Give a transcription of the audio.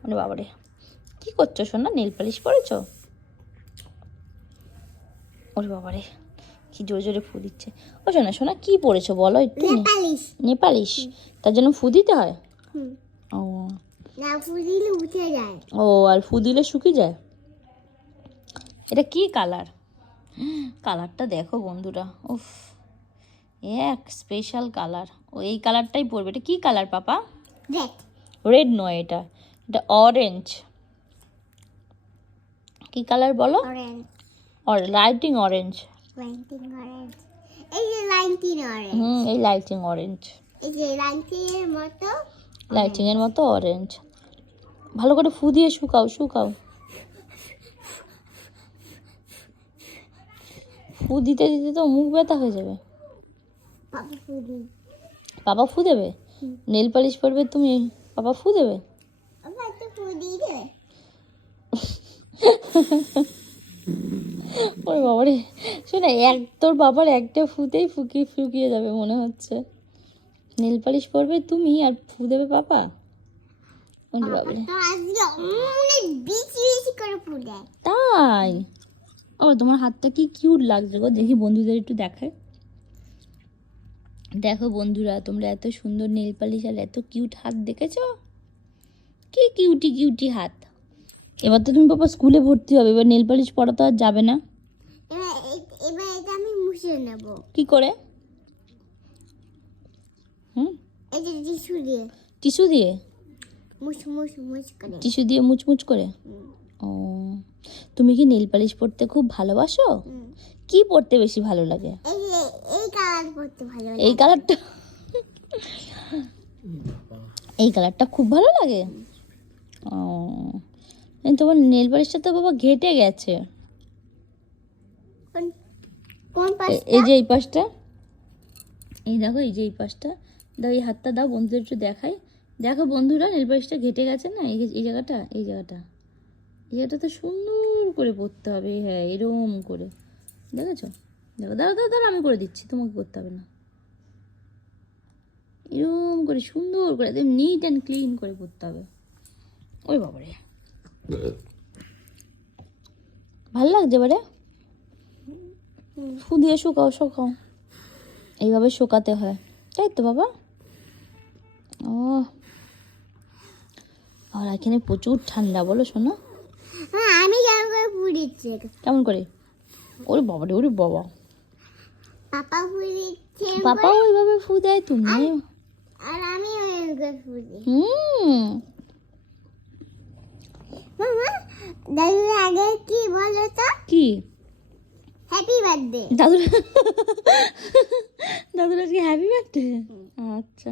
মানে বাবারে কি করছ সোনা? নেল পালিশ পরেছো ওরে বাবারে কি জোরে জোরে ফু দিচ্ছে। ও সোনা সোনা কি পড়েছো বলো একটু? নেপালিশ নেপালিশ তার জন্য ফু দিতে হয়? ও। না ফুদিলে ও আর ফু দিলে শুকিয়ে যায়? এটা কি কালার? কালারটা দেখো বন্ধুরা উফ। এক স্পেশাল কালার ও এই কালারটাই পরবে। এটা কি কালার পাপা? রেড নয় এটা। এটা অরেঞ্জ কি কালার বলো? লাইটিং অরেঞ্জ লাইটিং এই যে লাইটিং অরেঞ্জ হুম এই লাইটিং অরেঞ্জ এই যে লাইটিং এর মতো লাইটিং এর মতো অরেঞ্জ ভালো করে ফু দিয়ে শুকাও শুকাও। ফু দিতে দিতে তো মুখ ব্যথা হয়ে যাবে। বাবা ফু দেবে। নেল পালিশ পরবে তুমি? বাবা ফু দেবে? ফুদি বাবারে শোনা এক তোর বাবার একটা ফুতেই ফুকিয়ে ফুকিয়ে যাবে মনে হচ্ছে। নেল পালিশ পরবে তুমি আর ফু দেবে পাপা? ওরে তাই? ও তোমার হাতটা কি কিউট লাগছে গো? দেখি বন্ধুদের একটু দেখায়। দেখো বন্ধুরা তোমরা এত সুন্দর নেল পালিশ আর এত কিউট হাত দেখেছ? কি কিউটি কিউটি হাত? এবার তো তুমি বাবা স্কুলে ভর্তি হবে এবার নেল পালিশ পরা তো আর যাবে না? এবার এটা আমি মুছে নেব। কি করে? হুম? টিস্যু দিয়ে। টিস্যু দিয়ে? টিস্যু দিয়ে মুচমুচ করে? ও তুমি কি নেল পালিশ পড়তে খুব ভালোবাসো। কি পরতে বেশি ভালো লাগে? এই এই ভালো লাগে। এই কালারটা। এই কালারটা খুব ভালো লাগে? ও। তোমার নেল পালিশটা তো বাবা ঘেটে গেছে। কোন- এই যে এই পাশটা। এই দেখো এই যে এই পাশটা। দাও এই হাতটা দাও বন্ধুদের একটু দেখাই। দেখো বন্ধুরা নেল পালিশটা ঘেটে গেছে না? এই এই জায়গাটা এই জায়গাটা। এই জায়গাটা তো সুন্দর করে পরতে হবে। হ্যাঁ এরম করে। দেখেছ? দেখো দাঁড়া দাঁড়া দাঁড়া আমি করে দিচ্ছি তোমাকে করতে হবে না। এরম করে সুন্দর করে একদম নিট অ্যান্ড ক্লিন করে করতে হবে। ওই বাবারে। ভালো লাগছে এবারে? দিয়ে শুকাও শুকাও। এইভাবে শুকাতে হয়। তাই তো বাবা? ও আর এখানে প্রচুর ঠান্ডা বলো শোনো। হ্যাঁ আমি কেমন করে পুড়িচ্ছে কেমন করে? ওরে বাবা রে ওরে বাবা। পাপা ওইভাবে ফু দেয় তুমি আর আমি ওই করে পুড়ি হুম। মামা দাদুর আগে কি বলো তো কি? হ্যাপি বার্থডে দাদুর দাদুর আজকে হ্যাপি বার্থডে আচ্ছা।